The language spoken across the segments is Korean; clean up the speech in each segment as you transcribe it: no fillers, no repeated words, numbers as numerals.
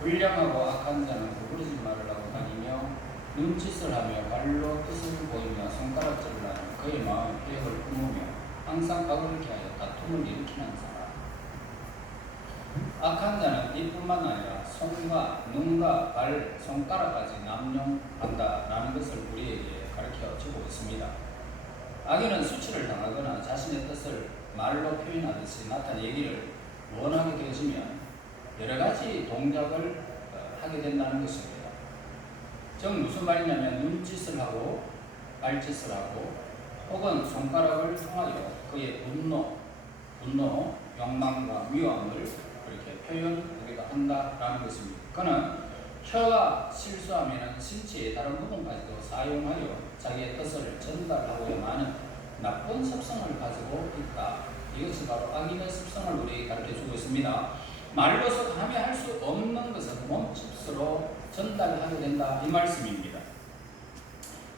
불량하고 악한 자는 구부러진 말을 하고 다니며 눈짓을 하며 발로 뜻을 보이며 손가락질을 하며 그의 마음에 계획을 품으며 항상 악을 하여 다툼을 일으키는 사람. 악한 자는 이뿐만 아니라 손과 눈과 발, 손가락까지 남용한다라는 것을 우리에게 가르쳐 주고 있습니다. 악인은 수치를 당하거나 자신의 뜻을 말로 표현하듯이 나타내기를 원하게 되어지면 여러 가지 동작을 하게 된다는 것입니다. 즉 무슨 말이냐면 눈짓을 하고 발짓을 하고 혹은 손가락을 통하여 그의 분노, 욕망과 미움을 그렇게 표현하기도 한다라는 것입니다. 그는 혀가 실수하면 신체의 다른 부분까지도 사용하여 자기의 뜻을 전달하고야 하는 나쁜 습성을 가지고 있다. 이것이 바로 악인의 습성을 우리에게 가르쳐주고 있습니다. 말로서 감히 할 수 없는 것은 몸짓으로 전달하게 된다 이 말씀입니다.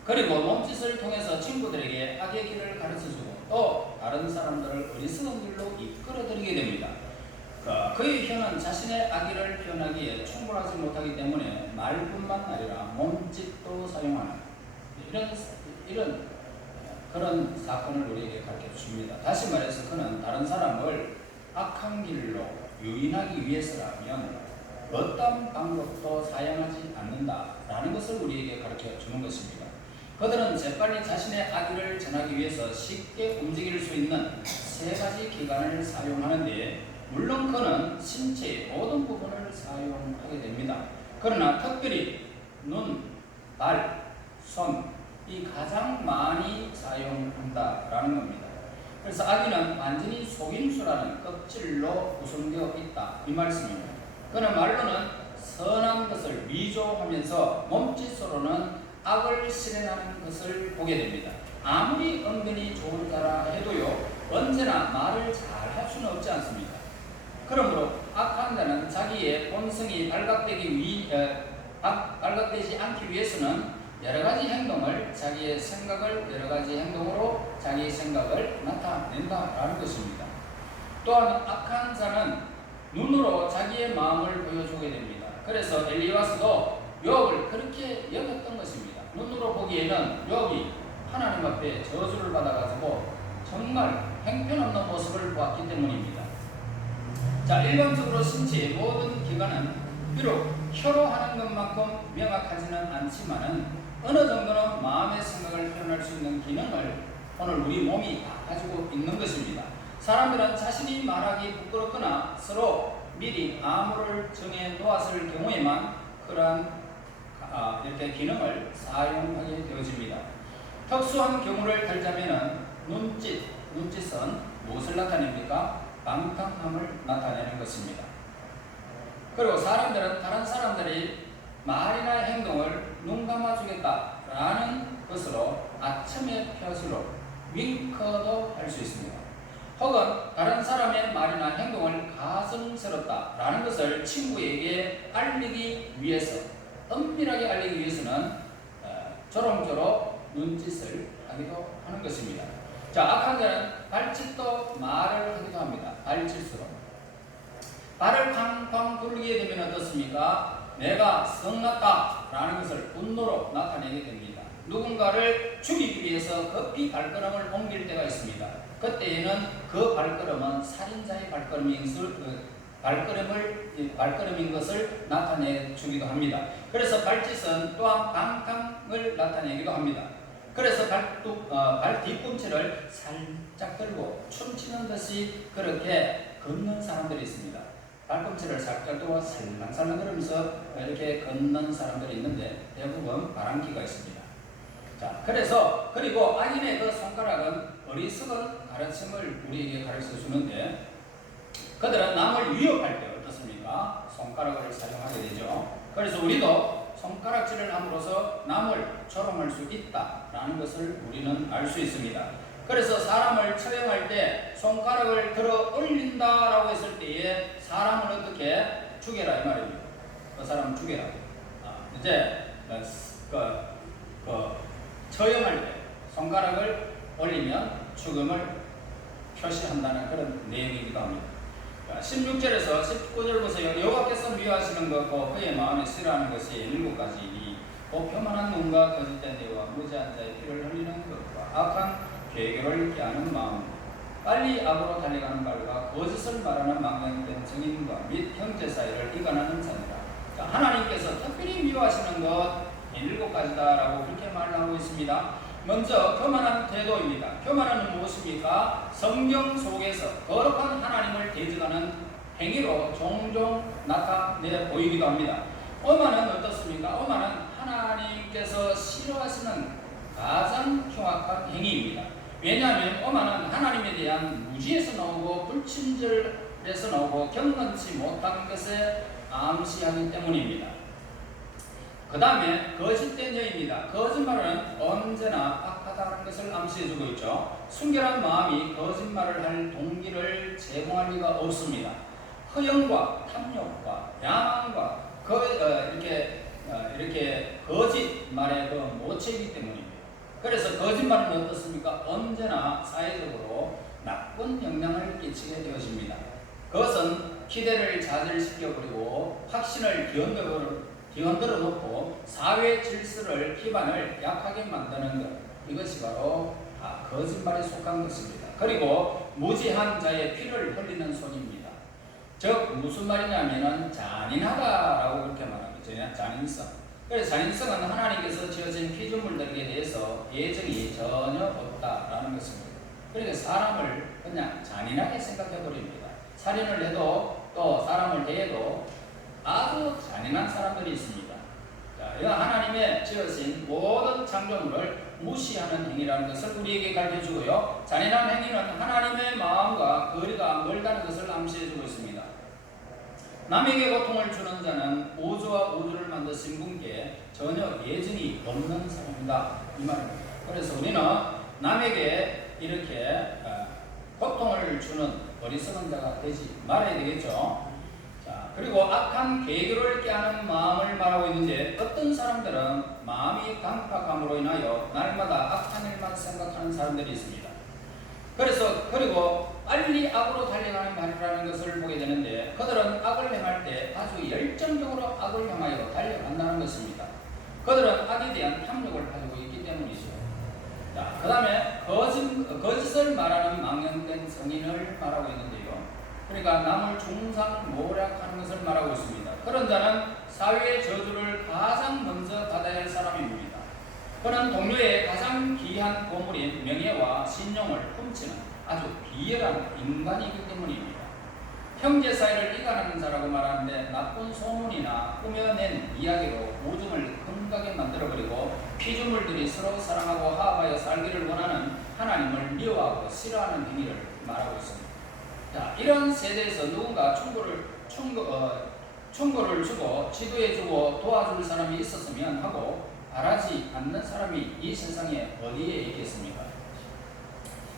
그리고 몸짓을 통해서 친구들에게 악의 길을 가르쳐주고 또 다른 사람들을 어리석은 길로 이끌어들이게 됩니다. 그의 혀는 자신의 악의를 표현하기에 충분하지 못하기 때문에 말뿐만 아니라 몸짓도 사용하는 이런 그런 사건을 우리에게 가르쳐 줍니다. 다시 말해서 그는 다른 사람을 악한 길로 유인하기 위해서라면 어떤 방법도 사용하지 않는다라는 것을 우리에게 가르쳐 주는 것입니다. 그들은 재빨리 자신의 악의를 전하기 위해서 쉽게 움직일 수 있는 세 가지 기관을 사용하는데 물론 그는 신체의 모든 부분을 사용하게 됩니다. 그러나 특별히 눈, 발, 손 이 가장 많이 사용한다라는 겁니다. 그래서 악인은 완전히 속임수라는 껍질로 구성되어 있다 이 말씀입니다. 그는 말로는 선한 것을 위조하면서 몸짓으로는 악을 실행하는 것을 보게 됩니다. 아무리 은근히 좋은 자라 해도요 언제나 말을 잘 할 수는 없지 않습니까? 그러므로 악한 자는 자기의 본성이 발각되지 않기 위해서는 여러 가지 행동을 자기의 생각을 여러 가지 행동으로 자기의 생각을 나타낸다라는 것입니다. 또한 악한 자는 눈으로 자기의 마음을 보여주게 됩니다. 그래서 엘리바스도 욥을 그렇게 여겼던 것입니다. 눈으로 보기에는 욥이 하나님 앞에 저주를 받아가지고 정말 형편없는 모습을 보았기 때문입니다. 자, 일반적으로 신체의 모든 기관은 비록 혀로 하는 것만큼 명확하지는 않지만은 어느 정도는 마음의 생각을 표현할 수 있는 기능을 오늘 우리 몸이 다 가지고 있는 것입니다. 사람들은 자신이 말하기 부끄럽거나 서로 미리 암호를 정해 놓았을 경우에만 그러한 이렇게 기능을 사용하게 되어집니다. 특수한 경우를 들자면 눈짓은 무엇을 나타냅니까? 방탕함을 나타내는 것입니다. 그리고 사람들은 다른 사람들이 말이나 행동을 눈 감아주겠다라는 것으로 아첨의 표시로 윙크도 할 수 있습니다. 혹은 다른 사람의 말이나 행동을 가증스럽다라는 것을 친구에게 알리기 위해서 은밀하게 알리기 위해서는 조롱조로 눈짓을 하기도 하는 것입니다. 자, 악한 자는 발짓도 말을 하기도 합니다. 발짓으로 발을 쾅쾅 굴리게 되면 어떻습니까? 내가 성났다라는 것을 분노로 나타내게 됩니다. 누군가를 죽이기 위해서 급히 발걸음을 옮길 때가 있습니다. 그때에는 그 발걸음은 살인자의 발걸음인 것을 나타내 주기도 합니다. 그래서 발짓은 또한 방탕을 나타내기도 합니다. 그래서 발 뒤꿈치를 살짝 들고 춤추는 듯이 그렇게 걷는 사람들이 있습니다. 발꿈치를 살짝 들고 살랑살랑 걸으면서 이렇게 걷는 사람들이 있는데 대부분 바람기가 있습니다. 자, 그리고 악인의 그 손가락은 어리석은 가르침을 우리에게 가르쳐 주는데 그들은 남을 위협할 때 어떻습니까? 손가락을 사용하게 되죠. 그래서 우리도 손가락질을 함으로써 남을 조롱할 수 있다라는 것을 우리는 알 수 있습니다. 그래서 사람을 처형할 때 손가락을 들어 올린다라고 했을 때에 사람을 어떻게 죽여라 이 말입니다. 그 사람 죽여라. 이제 처형할 때 손가락을 올리면 죽음을 표시한다는 그런 내용이기도 합니다. 16절에서 19절 보세요. 여호와께서 미워하시는 것과 그의 마음에 싫어하는 것이 7가지이니 곧 교만한 눈과 거짓된 대와 무지한 자의 피를 흘리는 것과 악한 괴교를 깨하는 마음, 빨리 악으로 달려가는 말과 거짓을 말하는 망령된 증인과 및 형제 사이를 이간하는 자니라. 하나님께서 특별히 미워하시는 것 7가지다라고 그렇게 말하고 있습니다. 먼저 교만한 태도입니다. 교만은 무엇입니까? 성경 속에서 거룩한 하나님을 대적하는 행위로 종종 나타내 보이기도 합니다. 오만은 어떻습니까? 오만은 하나님께서 싫어하시는 가장 흉악한 행위입니다. 왜냐하면 오만은 하나님에 대한 무지에서 나오고 불친절에서 나오고 경건치 못한 것에 암시하기 때문입니다. 그 다음에 거짓된 여입니다. 거짓말은 언제나 악하다는 것을 암시해주고 있죠. 순결한 마음이 거짓말을 할 동기를 제공할 리가 없습니다. 허영과 탐욕과 야망과 이렇게 거짓말의 그 모체이기 때문입니다. 그래서 거짓말은 어떻습니까? 언제나 사회적으로 나쁜 영향을 끼치게 되어집니다. 그것은 기대를 좌절시켜버리고 확신을 뒤흔들어 놓고 사회 질서를 기반을 약하게 만드는 것, 이것이 바로 거짓말에 속한 것입니다. 그리고 무지한 자의 피를 흘리는 손입니다. 즉 무슨 말이냐면은 잔인하다라고 그렇게 말합니다. 잔인성. 그래서 잔인성은 하나님께서 지어진 피조물들에 대해서 예정이 전혀 없다라는 것입니다. 그러니까 사람을 그냥 잔인하게 생각해 버립니다. 살인을 해도 또 사람을 대해도 아주 잔인한 사람들이 있습니다. 이건 하나님의 지으신 모든 창조물을 무시하는 행위라는 것을 우리에게 가르쳐주고요. 잔인한 행위는 하나님의 마음과 거리가 멀다는 것을 암시해주고 있습니다. 남에게 고통을 주는 자는 우주와 우주를 만드신 분께 전혀 예증이 없는 사람이다, 이 말입니다. 그래서 우리는 남에게 이렇게 고통을 주는 어리석은 자가 되지 말아야 되겠죠. 그리고 악한 계교를 깨하는 마음을 말하고 있는데, 어떤 사람들은 마음이 강팍함으로 인하여 날마다 악한 일만 생각하는 사람들이 있습니다. 그리고 빨리 악으로 달려가는 말이라는 것을 보게 되는데, 그들은 악을 행할 때 아주 열정적으로 악을 향하여 달려간다는 것입니다. 그들은 악에 대한 탐욕을 가지고 있기 때문이죠. 그 다음에 거짓을 말하는 망령된 성인을 말하고 있는데요. 그러니까 남을 중상모략하는 것을 말하고 있습니다. 그런 자는 사회의 저주를 가장 먼저 받아야 할 사람입니다. 그는 동료의 가장 귀한 보물인 명예와 신용을 훔치는 아주 비열한 인간이기 때문입니다. 형제 사이를 이간하는 자라고 말하는데, 나쁜 소문이나 꾸며낸 이야기로 우정을 흥하게 만들어버리고 피조물들이 서로 사랑하고 화합하여 살기를 원하는 하나님을 미워하고 싫어하는 행위를 말하고 있습니다. 이런 세대에서 누군가 충고를 주고 지도해주고 도와줄 사람이 있었으면 하고, 바라지 않는 사람이 이 세상에 어디에 있겠습니까?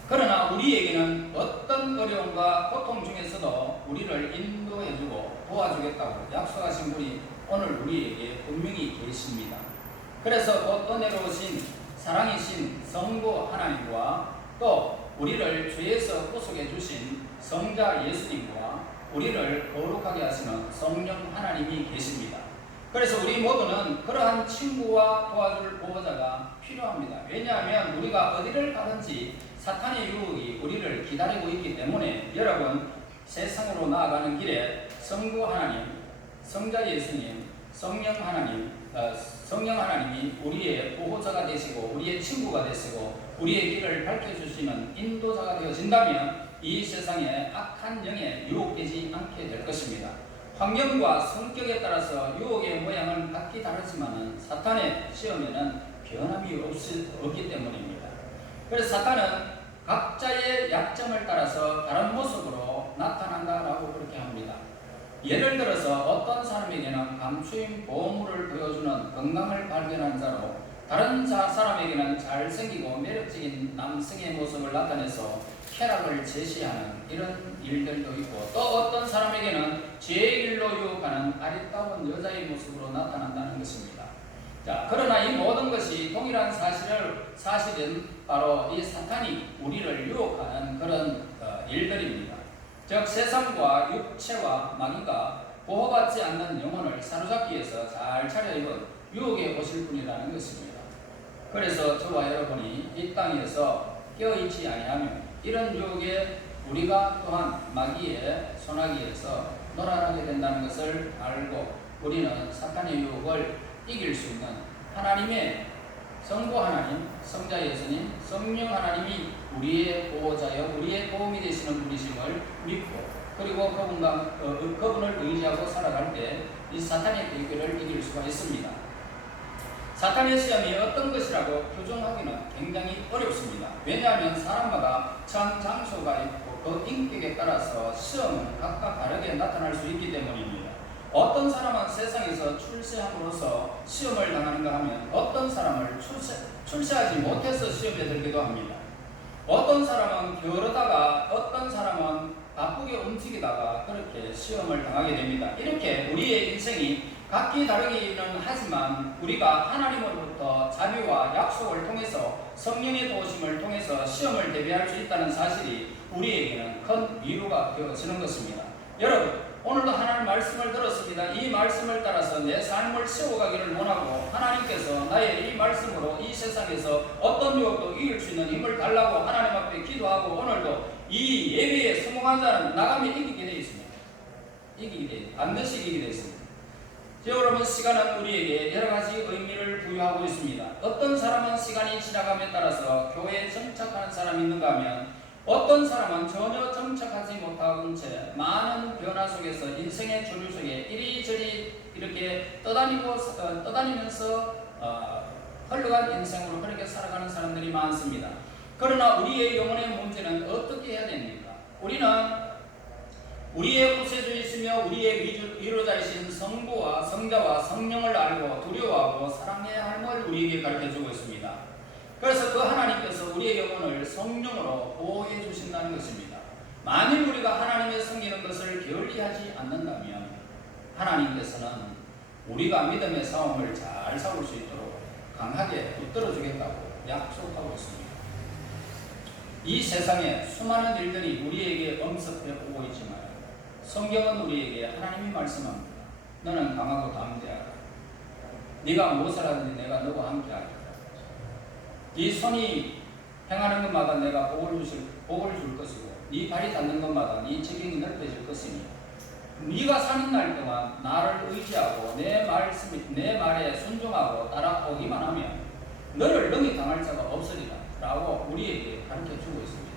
그러나 우리에게는 어떤 어려움과 고통 중에서도 우리를 인도해주고 도와주겠다고 약속하신 분이 오늘 우리에게 분명히 계십니다. 그래서 곧 은혜로우신 사랑이신 성부 하나님과 또 우리를 죄에서 구속해 주신 성자 예수님과 우리를 거룩하게 하시는 성령 하나님이 계십니다. 그래서 우리 모두는 그러한 친구와 도와줄 보호자가 필요합니다. 왜냐하면 우리가 어디를 가든지 사탄의 유혹이 우리를 기다리고 있기 때문에, 여러분, 세상으로 나아가는 길에 성부 하나님, 성자 예수님, 성령 하나님이 우리의 보호자가 되시고 우리의 친구가 되시고 우리의 길을 밝혀주시는 인도자가 되어진다면 이 세상에 악한 영에 유혹되지 않게 될 것입니다. 환경과 성격에 따라서 유혹의 모양은 각기 다르지만 사탄의 시험에는 변함이 없기 때문입니다. 그래서 사탄은 각자의 약점을 따라서 다른 모습으로 나타난다라고 그렇게 합니다. 예를 들어서 어떤 사람에게는 감추인 보물을 보여주는 건강을 발견한 자로, 다른 사람에게는 잘생기고 매력적인 남성의 모습을 나타내서 쾌락을 제시하는 이런 일들도 있고, 또 어떤 사람에게는 죄의 길로 유혹하는 아리따운 여자의 모습으로 나타난다는 것입니다. 그러나 이 모든 것이 동일한 사실은 바로 이 사탄이 우리를 유혹하는 그런 일들입니다. 즉 세상과 육체와 마귀가 보호받지 않는 영혼을 사로잡기 위해서 잘 차려입은 유혹에 오실 분이라는 것입니다. 그래서 저와 여러분이 이 땅에서 깨어있지 아니하며 이런 유혹에 우리가 또한 마귀의 손아귀에서 놀아나게 된다는 것을 알고 우리는 사탄의 유혹을 이길 수 있는 하나님의 성부 하나님, 성자 예수님, 성령 하나님이 우리의 보호자여 우리의 도움이 되시는 분이심을 믿고 그리고 그분을 의지하고 살아갈 때 이 사탄의 대결을 이길 수가 있습니다. 사탄의 시험이 어떤 것이라고 표정하기는 굉장히 어렵습니다. 왜냐하면 사람마다 처한 장소가 있고 그 인격에 따라서 시험은 각각 다르게 나타날 수 있기 때문입니다. 어떤 사람은 세상에서 출세함으로써 시험을 당하는가 하면 어떤 사람을 출세하지 못해서 시험에 들기도 합니다. 어떤 사람은 게으르다가 어떤 사람은 바쁘게 움직이다가 그렇게 시험을 당하게 됩니다. 이렇게 우리의 인생이 각기 다르기는 하지만 우리가 하나님으로부터 자비와 약속을 통해서 성령의 도우심을 통해서 시험을 대비할 수 있다는 사실이 우리에게는 큰 위로가 되어지는 것입니다. 여러분, 오늘도 하나님 말씀을 들었습니다. 이 말씀을 따라서 내 삶을 세워가기를 원하고 하나님께서 나의 이 말씀으로 이 세상에서 어떤 유혹도 이길 수 있는 힘을 달라고 하나님 앞에 기도하고 오늘도 이 예배에 성공한 자는 나가면 이기게 되어 있습니다. 반드시 이기게 되어 있습니다. 여러분, 시간은 우리에게 여러 가지 의미를 부여하고 있습니다. 어떤 사람은 시간이 지나감에 따라서 교회에 정착하는 사람이 있는가 하면 어떤 사람은 전혀 정착하지 못한 채 많은 변화 속에서 인생의 조류 속에 이리저리 이렇게 떠다니면서 흘러간 인생으로 그렇게 살아가는 사람들이 많습니다. 그러나 우리의 영혼의 문제는 어떻게 해야 됩니까? 우리는 우리의 구세주이시며 우리의 위로자이신 성부와 성자와 성령을 알고 두려워하고 사랑해야 할 우리에게 가르쳐주고 있습니다. 그래서 그 하나님께서 우리의 영혼을 성령으로 보호해 주신다는 것입니다. 만일 우리가 하나님의 섬기는 것을 게을리하지 않는다면 하나님께서는 우리가 믿음의 싸움을 잘 싸울 수 있도록 강하게 붙들어 주겠다고 약속하고 있습니다. 이 세상에 수많은 일들이 우리에게 엄습해 오고 있지만 성경은 우리에게 하나님이 말씀합니다. 너는 강하고 담대하라. 네가 무엇을 하든지 내가 너와 함께하리라. 네 손이 행하는 것마다 내가 복을 줄 것이고 네 발이 닿는 것마다 네 지경이 넓어질 것이니 네가 사는 날 동안 나를 의지하고 내 말에 순종하고 따라오기만 하면 너를 능히 당할 자가 없으리라 라고 우리에게 가르쳐주고 있습니다.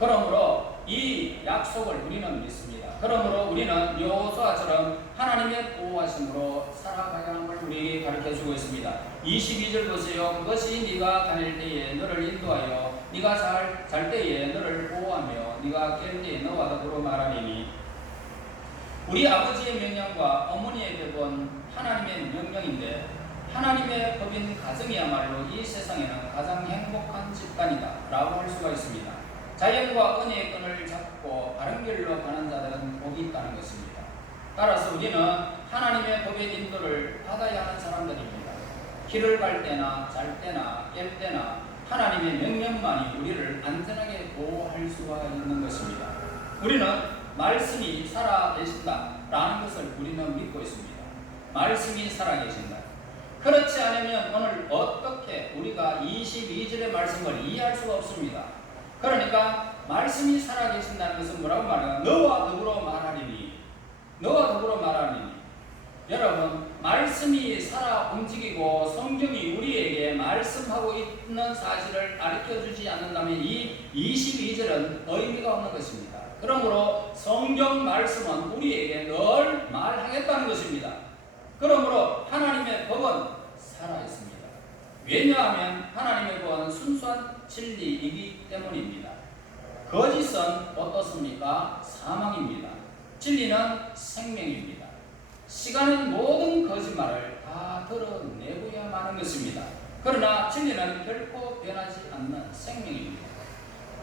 그러므로 이 약속을 우리는 믿습니다. 그러므로 우리는 여호수아처럼 하나님의 보호하심으로 살아가야 함을 우리에게 가르쳐주고 있습니다. 22절 보세요. 그것이 네가 다닐 때에 너를 인도하여 네가 잘 때에 너를 보호하며 네가 깰 때에 너와 더불어 말하리니 우리 아버지의 명령과 어머니의 법은 하나님의 명령인데 하나님의 법인 가정이야말로 이 세상에는 가장 행복한 집단이다 라고 할 수가 있습니다. 자연과 은혜의 끈을 잡고 바른 길로 가는 자들은 복이 있다는 것입니다. 따라서 우리는 하나님의 법의 인도를 받아야 하는 사람들입니다. 길을 갈 때나 잘 때나 깰 때나 하나님의 명령만이 우리를 안전하게 보호할 수가 있는 것입니다. 우리는 말씀이 살아계신다 라는 것을 우리는 믿고 있습니다. 말씀이 살아계신다. 그렇지 않으면 오늘 어떻게 우리가 22절의 말씀을 이해할 수가 없습니다. 그러니까 말씀이 살아계신다는 것은 뭐라고 말하나? 너와 더불어 말하리니. 너와 더불어 말하리니. 여러분, 말씀이 살아 움직이고 성경이 우리에게 말씀하고 있는 사실을 가르쳐주지 않는다면 이 22절은 의미가 없는 것입니다. 그러므로 성경 말씀은 우리에게 늘 말하겠다는 것입니다. 그러므로 하나님의 법은 살아있습니다. 왜냐하면 하나님의 법은 순수한 진리이기 때문입니다. 거짓은 어떻습니까? 사망입니다. 진리는 생명입니다. 시간은 모든 거짓말을 다 드러내고야 하는 것입니다. 그러나 진리는 결코 변하지 않는 생명입니다.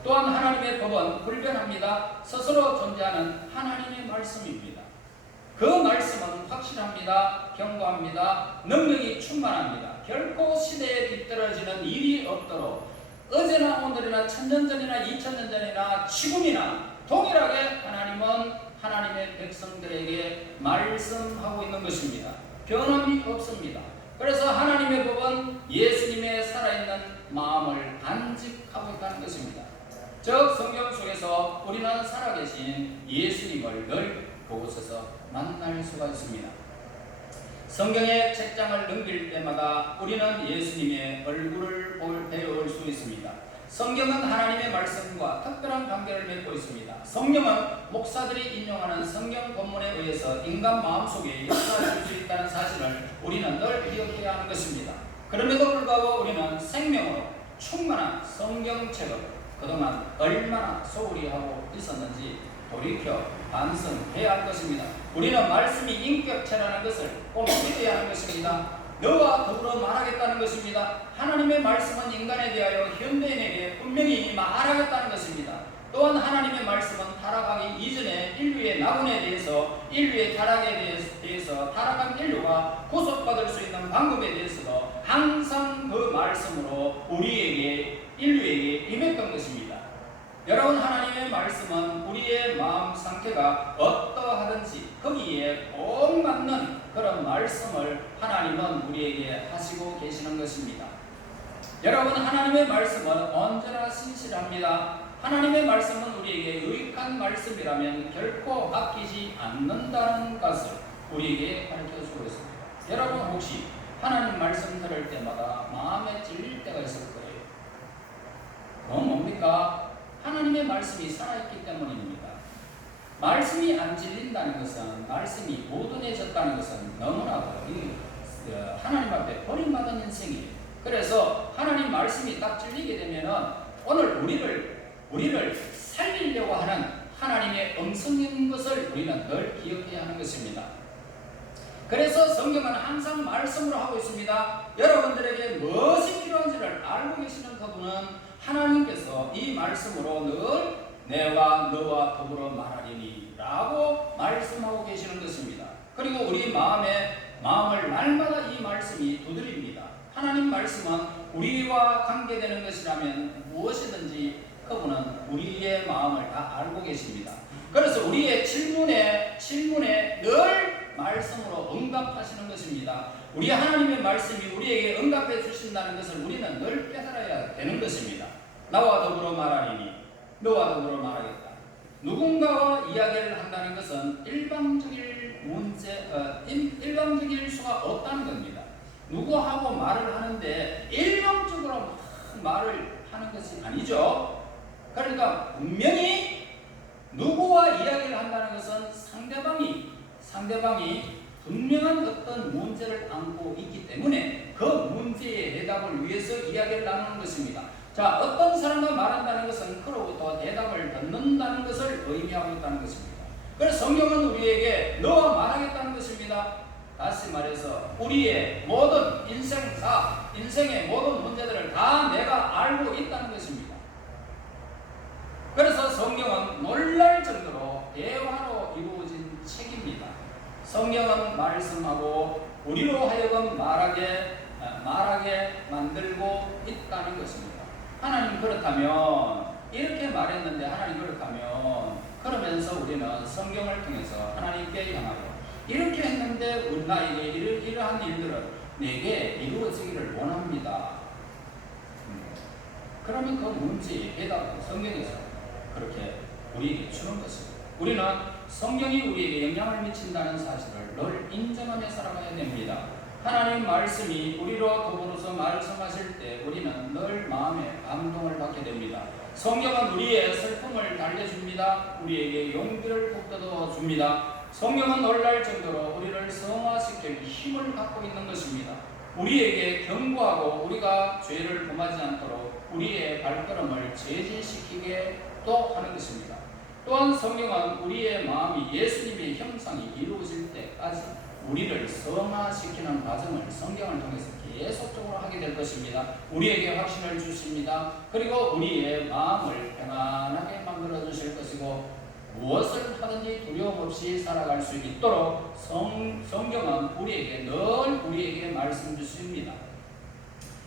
또한 하나님의 법은 불변합니다. 스스로 존재하는 하나님의 말씀입니다. 그 말씀은 확실합니다. 견고합니다. 능력이 충만합니다. 결코 시대에 뒤떨어지는 일이 없도록 어제나 오늘이나 1000년 전이나 2000년 전이나 지금이나 동일하게 하나님은 하나님의 백성들에게 말씀하고 있는 것입니다. 변함이 없습니다. 그래서 하나님의 법은 예수님의 살아있는 마음을 간직하고 있다는 것입니다. 즉 성경 속에서 우리는 살아계신 예수님을 늘 그곳에서 만날 수가 있습니다. 성경의 책장을 넘길 때마다 우리는 예수님의 얼굴을 배울 수 있습니다. 성경은 하나님의 말씀과 특별한 관계를 맺고 있습니다. 성경은 목사들이 인용하는 성경 본문에 의해서 인간 마음속에 역사할 수 있다는 사실을 우리는 늘 기억해야 하는 것입니다. 그럼에도 불구하고 우리는 생명으로 충만한 성경책을 그동안 얼마나 소홀히 하고 있었는지 돌이켜 반성해야 할 것입니다. 우리는 말씀이 인격체라는 것을 꼭 믿어야 하는 것입니다. 너와 더불어 말하겠다는 것입니다. 하나님의 말씀은 인간에 대하여 현대인에게 분명히 말하겠다는 것입니다. 또한 하나님의 말씀은 타락하기 이전에 인류의 낙원에 대해서, 인류의 타락에 대해서 타락한 인류가 구속받을 수 있는 방법에 대해서도 항상 그 말씀으로 우리에게, 인류에게 임했던 것입니다. 여러분, 하나님의 말씀은 우리의 마음 상태가 어떠하든지 거기에 꼭 맞는 그런 말씀을 하나님은 우리에게 하시고 계시는 것입니다. 여러분, 하나님의 말씀은 언제나 신실합니다. 하나님의 말씀은 우리에게 유익한 말씀이라면 결코 아끼지 않는다는 것을 우리에게 가르쳐주고 있습니다. 여러분, 혹시 하나님 말씀 들을 때마다 마음에 찔릴 때가 있을 거예요. 그건 뭡니까? 하나님의 말씀이 살아있기 때문입니다. 말씀이 안 찔린다는 것은, 말씀이 모든해졌다는 것은 너무나도 하나님 앞에 버림받은 인생이에요. 그래서 하나님 말씀이 딱 찔리게 되면은 오늘 우리를 살리려고 하는 하나님의 음성인 것을 우리는 늘 기억해야 하는 것입니다. 그래서 성경은 항상 말씀으로 하고 있습니다. 여러분들에게 무엇이 필요한지를 알고 계시는 그분은 하나님께서 이 말씀으로 늘 내가 너와 더불어 말하리니 라고 말씀하고 계시는 것입니다. 그리고 우리 마음을 날마다 이 말씀이 두드립니다. 하나님 말씀은 우리와 관계되는 것이라면 무엇이든지 그분은 우리의 마음을 다 알고 계십니다. 그래서 우리의 질문에 늘 말씀으로 응답하시는 것입니다. 우리 하나님의 말씀이 우리에게 응답해 주신다는 것을 우리는 늘 깨달아야 되는 것입니다. 나와 더불어 말하리니, 너와 더불어 말하겠다. 누군가와 이야기를 한다는 것은 일방적일 수가 없다는 겁니다. 누구하고 말을 하는데 일방적으로 말을 하는 것이 아니죠. 그러니까 분명히 누구와 이야기를 한다는 것은 상대방이 분명한 어떤 문제를 안고 있기 때문에 그 문제의 해답을 위해서 이야기를 나누는 것입니다. 자, 어떤 사람과 말한다는 것은 그로부터 대답을 듣는다는 것을 의미하고 있다는 것입니다. 그래서 성경은 우리에게 너와 말하겠다는 것입니다. 다시 말해서 우리의 모든 인생의 모든 문제들을 다 내가 알고 있다는 것입니다. 그래서 성경은 놀랄 정도로 대화로 이루어진 책입니다. 성경은 말씀하고 우리로 하여금 말하게 만들고 있다는 것입니다. 하나님 그렇다면 이렇게 말했는데 하나님 그렇다면 그러면서 우리는 성경을 통해서 하나님께 향하여 이렇게 했는데 나에게 이러한 일들은 내게 이루어지기를 원합니다. 그러면 그 문제의 해답은 성경에서 그렇게 우리에게 주는 것입니다. 우리는 성경이 우리에게 영향을 미친다는 사실을 늘 인정하며 살아가야 됩니다. 하나님 말씀이 우리로 더불어서 말씀하실 때 우리는 늘 마음에 감동을 받게 됩니다. 성경은 우리의 슬픔을 달래줍니다. 우리에게 용기를 북돋워 줍니다. 성경은 놀랄 정도로 우리를 성화시킬 힘을 갖고 있는 것입니다. 우리에게 경고하고 우리가 죄를 범하지 않도록 우리의 발걸음을 제진시키게 또 하는 것입니다. 또한 성경은 우리의 마음이 예수님의 형상이 이루어질 때까지 우리를 성화시키는 과정을 성경을 통해서 계속적으로 하게 될 것입니다. 우리에게 확신을 주십니다. 그리고 우리의 마음을 편안하게 만들어 주실 것이고 무엇을 하든지 두려움 없이 살아갈 수 있도록 성경은 우리에게 늘 말씀 주십니다.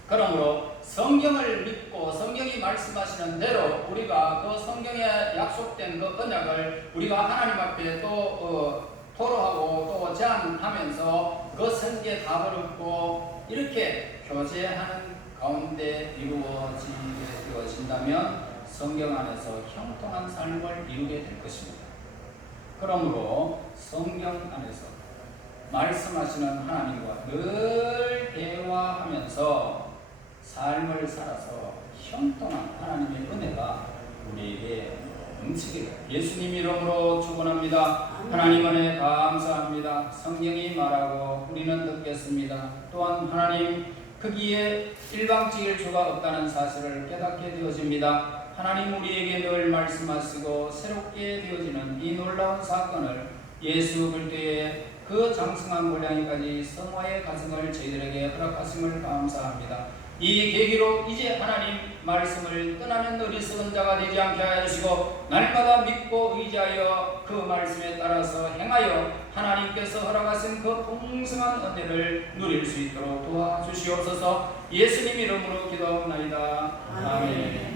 그러므로 성경을 믿고 성경이 말씀하시는 대로 우리가 그 성경에 약속된 그 언약을 우리가 하나님 앞에 또 토로하고 또 제안하면서 그 설계 답을 얻고 이렇게 교제하는 가운데 이루어지게 되어진다면 성경 안에서 형통한 삶을 이루게 될 것입니다. 그러므로 성경 안에서 말씀하시는 하나님과 늘 대화하면서 삶을 살아서 형통한 하나님의 은혜가 우리에게 넘치기를 예수님 이름으로 축원합니다. 하나님 은혜 감사합니다. 성경이 말하고 우리는 듣겠습니다. 또한 하나님 거기에 일방적일 수가 없다는 사실을 깨닫게 되어집니다. 하나님 우리에게 늘 말씀하시고 새롭게 되어지는 이 놀라운 사건을 예수 그리스도의 그 장승한 고량이까지 성화의 가정을 저희들에게 허락하심을 감사합니다. 이 계기로 이제 하나님 말씀을 떠나는 어리석은 자가 되지 않게 하여 주시고 날마다 믿고 의지하여 그 말씀에 따라서 행하여 하나님께서 허락하신 그 풍성한 은혜를 누릴 수 있도록 도와주시옵소서. 예수님 이름으로 기도하옵나이다. 아멘.